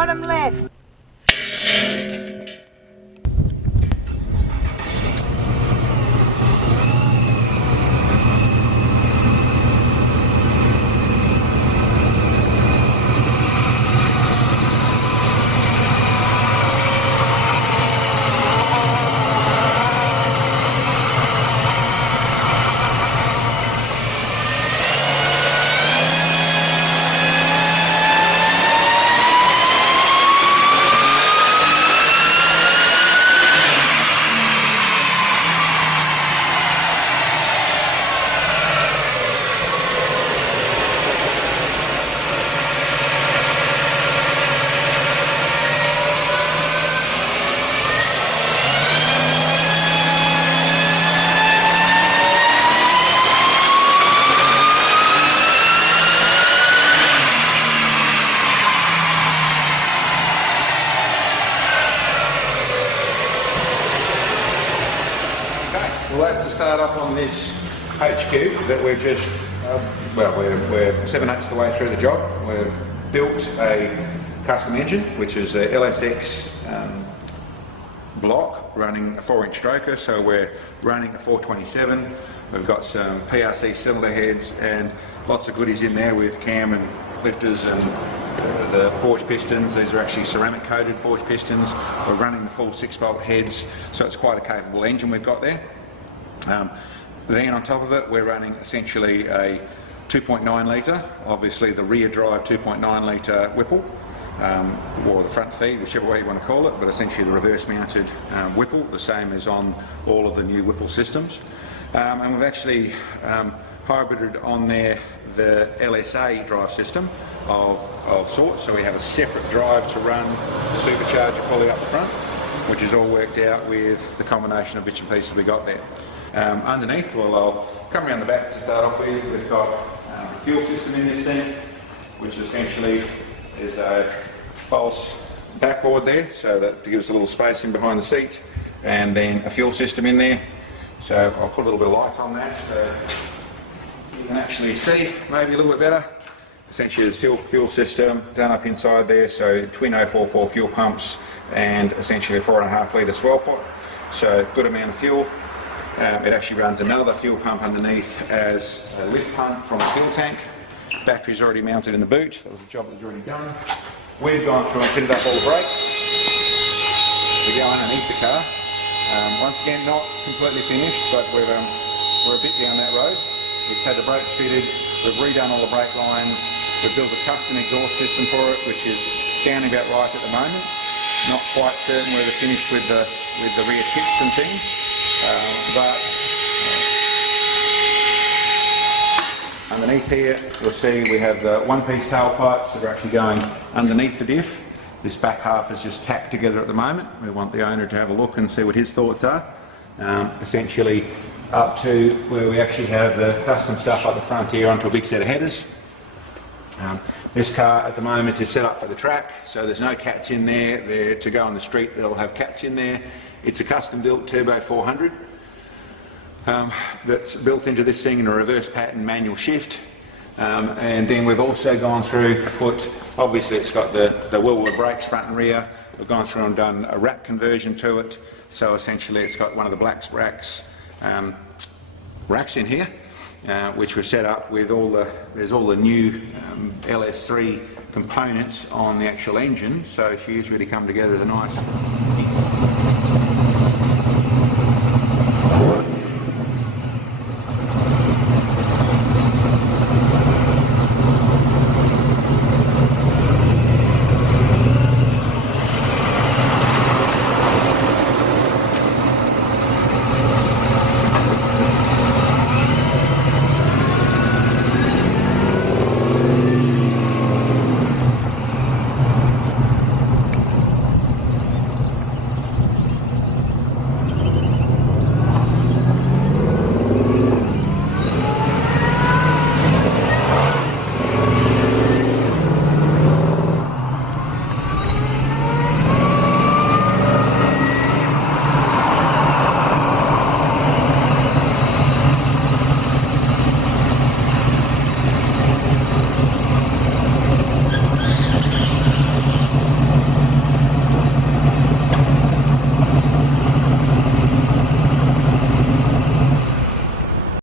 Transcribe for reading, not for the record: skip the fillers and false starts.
bottom left. Well, that's the start up on this HQ that we've just, we're 7/8 the way through the job. We've built a custom engine, which is a LSX block running a 4-inch stroker, so we're running a 427. We've got some PRC cylinder heads and lots of goodies in there with cam and lifters and the forged pistons. These are actually ceramic coated forged pistons. We're running the full 6-bolt heads, so it's quite a capable engine we've got there. Then on top of it we're running essentially a 2.9 litre, obviously the rear drive 2.9 litre Whipple, or the front feed, whichever way you want to call it, but essentially the reverse mounted Whipple, the same as on all of the new Whipple systems. And we've actually hybrided on there the LSA drive system of sorts, so we have a separate drive to run the supercharger pulley up the front, which is all worked out with the combination of bits and pieces we got there. Underneath, well, I'll come around the back to start off with. We've got a fuel system in this thing, which essentially is a false backboard there, so that gives a little space in behind the seat, and then a fuel system in there. So I'll put a little bit of light on that so you can actually see maybe a little bit better. Essentially there's fuel system done up inside there, so twin 044 fuel pumps and essentially a 4.5 litre swell pot, so good amount of fuel. It actually runs another fuel pump underneath as a lift pump from the fuel tank. Battery's already mounted in the boot, that was a job that was already done. We've gone through and fitted up all the brakes to go underneath the car. Once again, not completely finished, but we're a bit down that road. We've had the brakes fitted, we've redone all the brake lines, we've built a custom exhaust system for it, which is sounding about right at the moment. Not quite certain whether they're finished with the rear tips and things, but underneath here you'll see we have the one-piece tailpipes that are actually going underneath the diff. This back half is just tacked together at the moment. We want the owner to have a look and see what his thoughts are. Essentially up to where we actually have the custom stuff up the front here onto a big set of headers. This car at the moment is set up for the track, so there's no cats in there. To go on the street that'll have cats in there. It's a custom built Turbo 400 that's built into this thing in a reverse pattern manual shift. And then we've also gone through to put, obviously it's got the Whirlwood brakes front and rear. We've gone through and done a rack conversion to it, so essentially it's got one of the black racks in here, which we've set up with there's all the new LS3 components on the actual engine, so she's really come together as a nice